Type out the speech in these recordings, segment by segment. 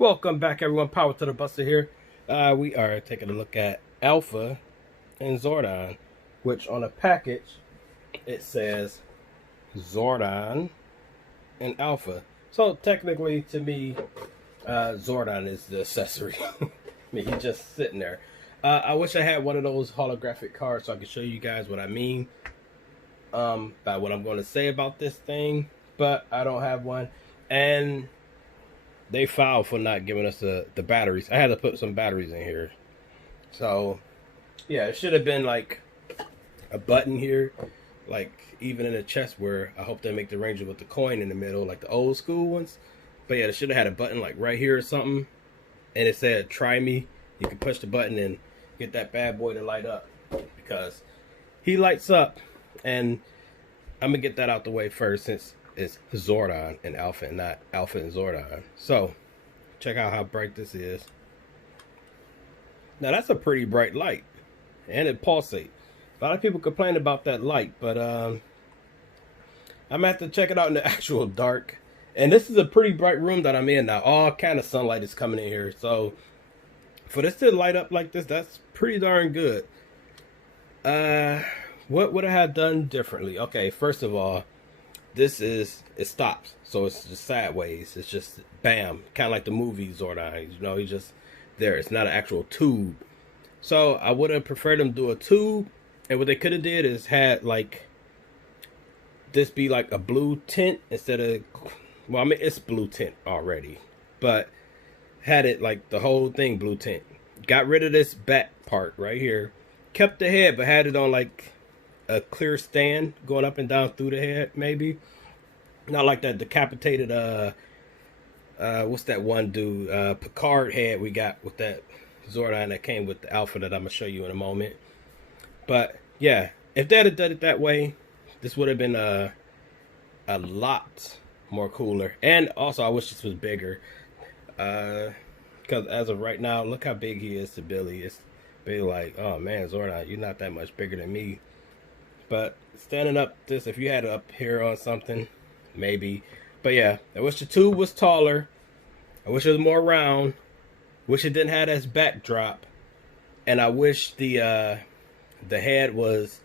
Welcome back, everyone. Power to the Buster here. We are taking a look at Alpha and Zordon, which on a package it says Zordon and Alpha. So technically, to me, Zordon is the accessory. I mean, he's just sitting there. I wish I had one of those holographic cards so I could show you guys what I mean by what I'm going to say about this thing, but I don't have one. And they filed for not giving us the batteries. I had to put some batteries in here. So, yeah, it should have been like a button here, like even in the chest where I hope they make the Ranger with the coin in the middle, like the old school ones. But yeah, they should have had a button like right here or something. And it said, try me. You can push the button and get that bad boy to light up. Because he lights up. And I'm going to get that out the way first since it's Zordon and Alpha and not Alpha and Zordon. So, check out how bright this is. Now, that's a pretty bright light. And it pulsates. A lot of people complain about that light, but I'm going to have to check it out in the actual dark. And this is a pretty bright room that I'm in now. All kind of sunlight is coming in here. So, for this to light up like this, that's pretty darn good. What would I have done differently? Okay, first of all, it stops. So it's just sideways. It's just bam. Kind of like the movie Zordon. You know, he's just there. It's not an actual tube. So I would have preferred them do a tube. And what they could have did is had like this be like a blue tint instead of, well, I mean, it's blue tint already. But had it like the whole thing blue tint. Got rid of this back part right here. Kept the head, but had it on like a clear stand going up and down through the head, maybe. Not like that decapitated, what's that one dude? Picard head we got with that Zordon that came with the Alpha that I'm going to show you in a moment. But, yeah, if they had done it that way, this would have been a lot more cooler. And also, I wish this was bigger. Because as of right now, look how big he is to Billy. It's Billy like, oh man, Zordon, you're not that much bigger than me. But standing up this, if you had it up here on something, maybe. But yeah, I wish the tube was taller. I wish it was more round. Wish it didn't have this backdrop. And I wish the head was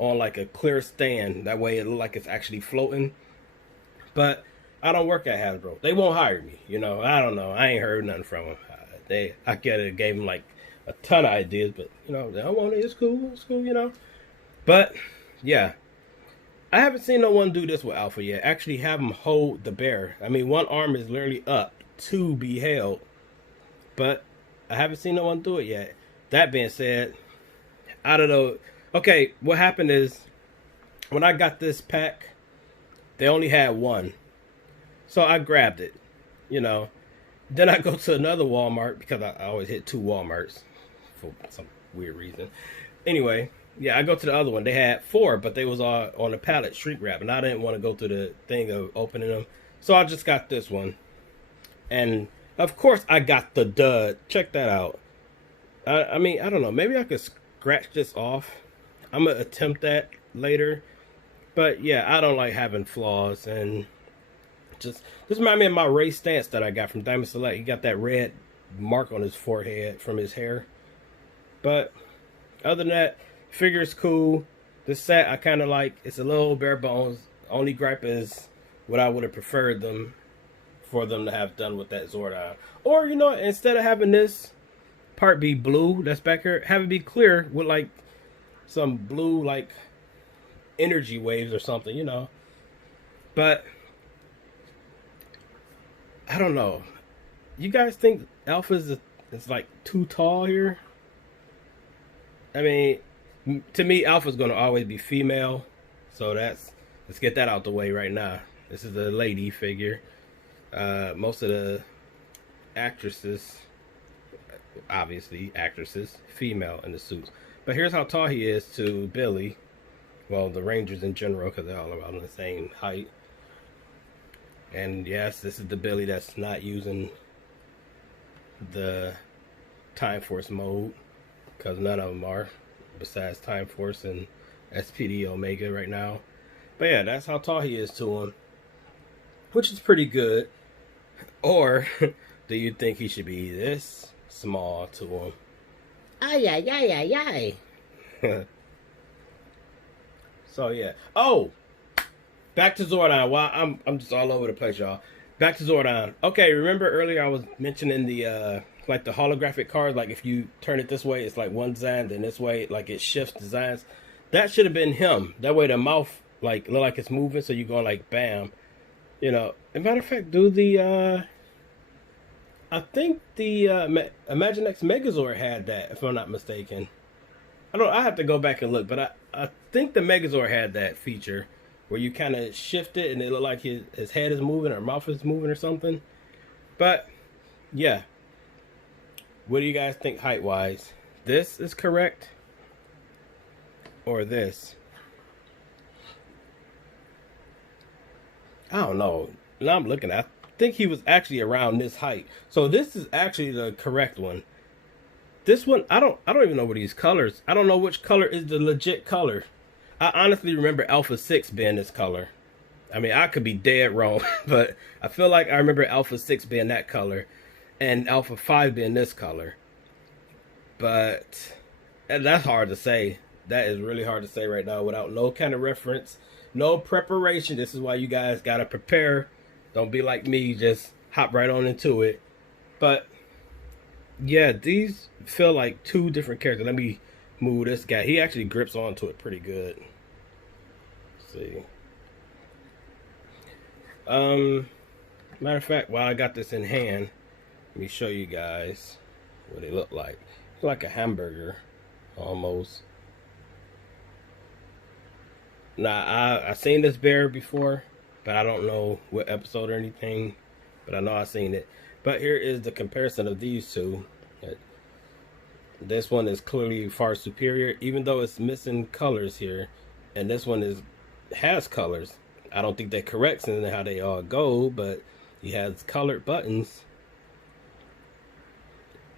on like a clear stand. That way it looked like it's actually floating. But I don't work at Hasbro. They won't hire me. You know, I don't know. I ain't heard nothing from them. I get it. Gave them like a ton of ideas, but you know, they don't want it. It's cool. It's cool, you know. But yeah, I haven't seen no one do this with Alpha yet. Actually have him hold the bear. I mean, one arm is literally up to be held. But I haven't seen no one do it yet. That being said, I don't know. Okay, what happened is, when I got this pack, they only had one. So I grabbed it, you know. Then I go to another Walmart, because I always hit two Walmarts for some weird reason. Anyway, yeah, I go to the other one. They had four, but they was all on the pallet shrink wrap, and I didn't want to go through the thing of opening them. So I just got this one. And, of course, I got the dud. Check that out. I mean, I don't know. Maybe I could scratch this off. I'm going to attempt that later. But, yeah, I don't like having flaws. And just this reminds me of my Ray Stance that I got from Diamond Select. He got that red mark on his forehead from his hair. But, other than that, figure is cool. This set I kind of like. It's a little bare bones. Only gripe is what I would have preferred for them to have done with that Zordon. Or, you know, instead of having this part be blue that's back here, have it be clear with like some blue like energy waves or something, you know. But I don't know. You guys think Alpha is like too tall here? I mean, to me, Alpha's going to always be female. So let's get that out the way right now. This is a lady figure. Most of the actresses, obviously actresses, female in the suits. But here's how tall he is to Billy. Well, the Rangers in general, because they're all about the same height. And yes, this is the Billy that's not using the Time Force mode. Because none of them are, besides Time Force and SPD Omega right now. But yeah, that's how tall he is to him, which is pretty good. Or Do you think he should be this small to him? Ay, ay, ay, ay, ay. So yeah. Oh, back to Zordon. Wow, I'm just all over the place, y'all. Back to Zordon. Okay, remember earlier I was mentioning the like the holographic cards. Like if you turn it this way, it's like one design. Then this way, like it shifts designs. That should have been him. That way the mouth like look like it's moving. So you go like bam. You know. As a matter of fact, do the I think the Imaginext Megazord had that, if I'm not mistaken. I have to go back and look, but I think the Megazord had that feature where you kind of shift it and it look like his head is moving or mouth is moving or something. But yeah, what do you guys think height wise? This is correct or this? I don't know. Now I'm looking at. I think he was actually around this height. So this is actually the correct one. This one, I don't even know what these colors. I don't know which color is the legit color. I honestly remember Alpha 6 being this color. I mean, I could be dead wrong, but I feel like I remember Alpha 6 being that color and Alpha 5 being this color. But that's hard to say. That is really hard to say right now without no kind of reference, no preparation. This is why you guys got to prepare. Don't be like me, just hop right on into it. But yeah, these feel like two different characters. Let me move this guy. He actually grips onto it pretty good. Let's see. Matter of fact, while I got this in hand, let me show you guys what they look like. It's like a hamburger, almost. Now, I've seen this bear before, but I don't know what episode or anything. But I know I've seen it. But here is the comparison of these two. This one is clearly far superior, even though it's missing colors here. And this one has colors. I don't think that corrects in how they all go, but he has colored buttons.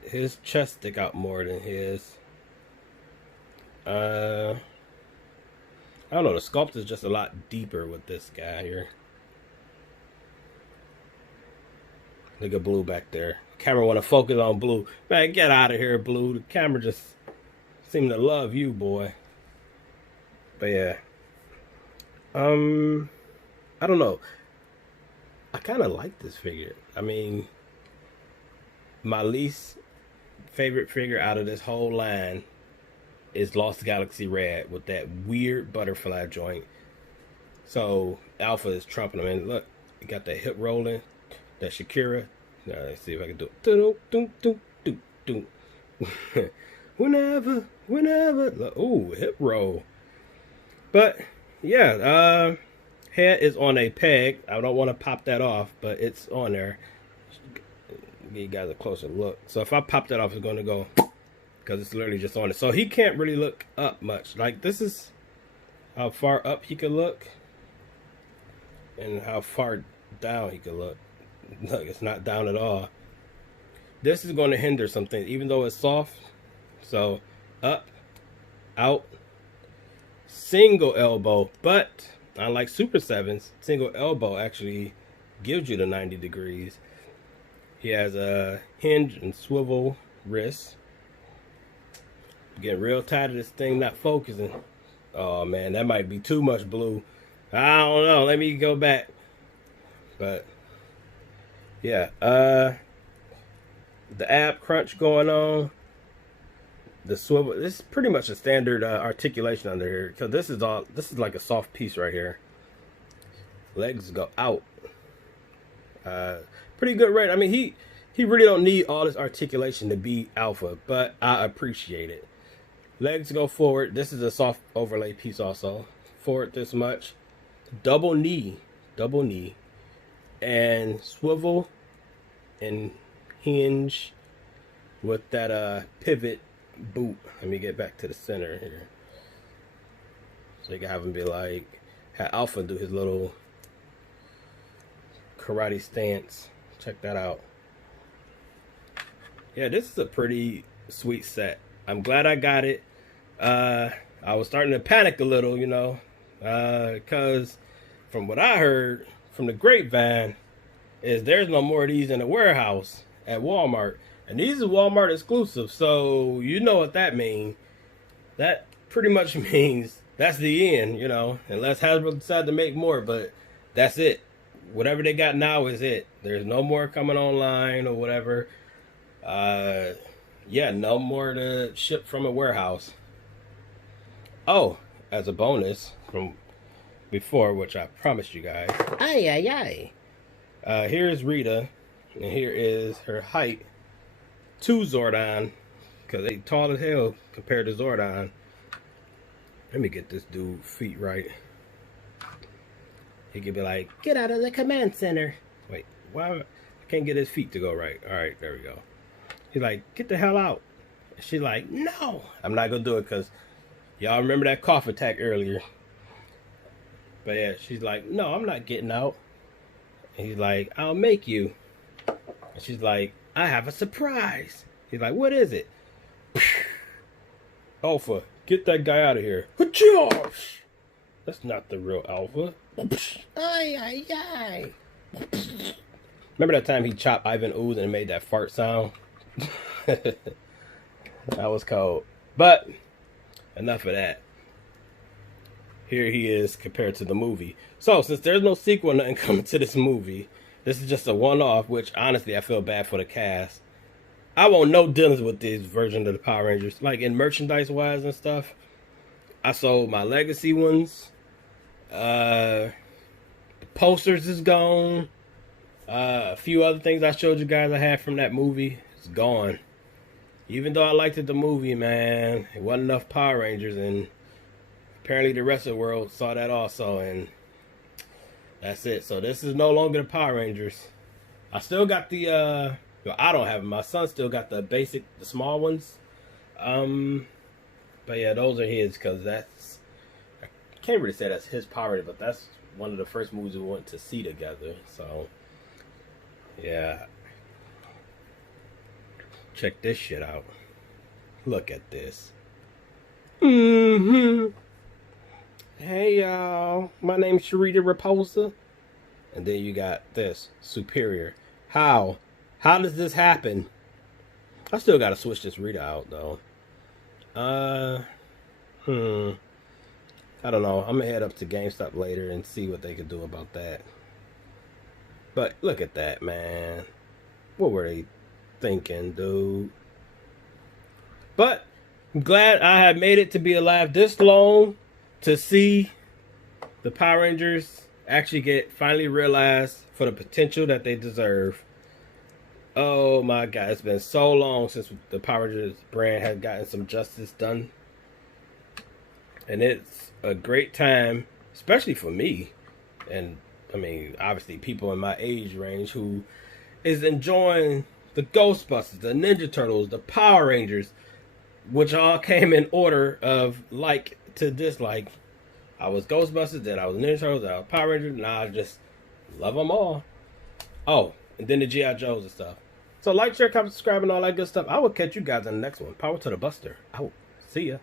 His chest stick out more than his. I don't know, the sculpt is just a lot deeper with this guy here. Look at Blue back there. Camera want to focus on Blue. Man, get out of here, Blue. The camera just seemed to love you, boy. But yeah. I don't know. I kind of like this figure. I mean, my least favorite figure out of this whole line is Lost Galaxy Red with that weird butterfly joint. So Alpha is trumping him. And look, he got that hip rolling. That Shakira. Now let's see if I can do it. Whenever. Ooh, hip roll. But yeah, head is on a peg. I don't want to pop that off, but it's on there. Give you guys a closer look. So if I pop that off, it's going to go because it's literally just on it. So he can't really look up much. Like this is how far up he could look, and how far down he could look. Look, it's not down at all. This is going to hinder something, even though it's soft. So, up, out, single elbow. But, unlike Super 7s, single elbow actually gives you the 90 degrees. He has a hinge and swivel wrist. Getting real tired of this thing not focusing. Oh, man, that might be too much Blue. I don't know. Let me go back. But yeah, the ab crunch going on, the swivel. This is pretty much a standard articulation under here because this is like a soft piece right here. Legs go out. Pretty good rate. I mean, he really don't need all this articulation to be Alpha, but I appreciate it. Legs go forward. This is a soft overlay piece also. Forward this much. Double knee, and swivel and hinge with that pivot boot. Let me get back to the center here. So you can have him be like, have Alpha do his little karate stance. Check that out. Yeah, this is a pretty sweet set. I'm glad I got it. I was starting to panic a little, you know, because from what I heard from the grapevine is there's no more of these in the warehouse. at Walmart. And these are Walmart exclusive, so you know what that means. That pretty much means that's the end, you know, unless Hasbro decide to make more, but that's it. Whatever they got now is it. There's no more coming online or whatever. Yeah, no more to ship from a warehouse. Oh, as a bonus from before, which I promised you guys. Ay, ay, ay. Here's Rita, and here is her height to Zordon, because they tall as hell compared to Zordon. Let me get this dude feet right. He could be like, Get out of the command center. wait, why I can't get his feet to go right? All right, there we go. He's like, get the hell out. And she's like, no, I'm not gonna do it because y'all remember that cough attack earlier. But yeah, she's like, no, I'm not getting out. And he's like, I'll make you. And she's like, I have a surprise. He's like, what is it? Alpha, get that guy out of here. Josh! That's not the real Alpha. Ay, ay, ay. Remember that time he chopped Ivan Ooze and made that fart sound? That was cold. But enough of that. Here he is compared to the movie. So since there's no sequel, nothing coming to this movie, this is just a one-off, which honestly I feel bad for the cast. I want no dealings with this version of the Power Rangers. Like in merchandise wise and stuff. I sold my legacy ones. The posters is gone. A few other things I showed you guys I had from that movie. It's gone. Even though I liked it, the movie, man, it wasn't enough Power Rangers, and apparently the rest of the world saw that also, and that's it. So this is no longer the Power Rangers. I still got the I don't have them. My son still got the basic, the small ones. But yeah, those are his, because that's, I can't really say that's his Power Ranger, but that's one of the first movies we went to see together. So yeah, check this shit out. Look at this. Hey y'all, my name's Sharita Raposa. And then you got this, Superior. How does this happen? I still gotta switch this Rita out though. I don't know. I'm gonna head up to GameStop later and see what they can do about that. But look at that, man. What were they thinking, dude? But I'm glad I have made it to be alive this long to see the Power Rangers actually get finally realized for the potential that they deserve. Oh my God, it's been so long since the Power Rangers brand has gotten some justice done. And it's a great time, especially for me. And I mean, obviously people in my age range who is enjoying the Ghostbusters, the Ninja Turtles, the Power Rangers, which all came in order of like to dislike. I was Ghostbusters, then I was Ninja Turtles, then I was Power Rangers, now I just love them all. Oh, and then the G.I. Joes and stuff. So like, share, comment, subscribe, and all that good stuff. I will catch you guys in the next one. Power to the Buster. Out. See ya.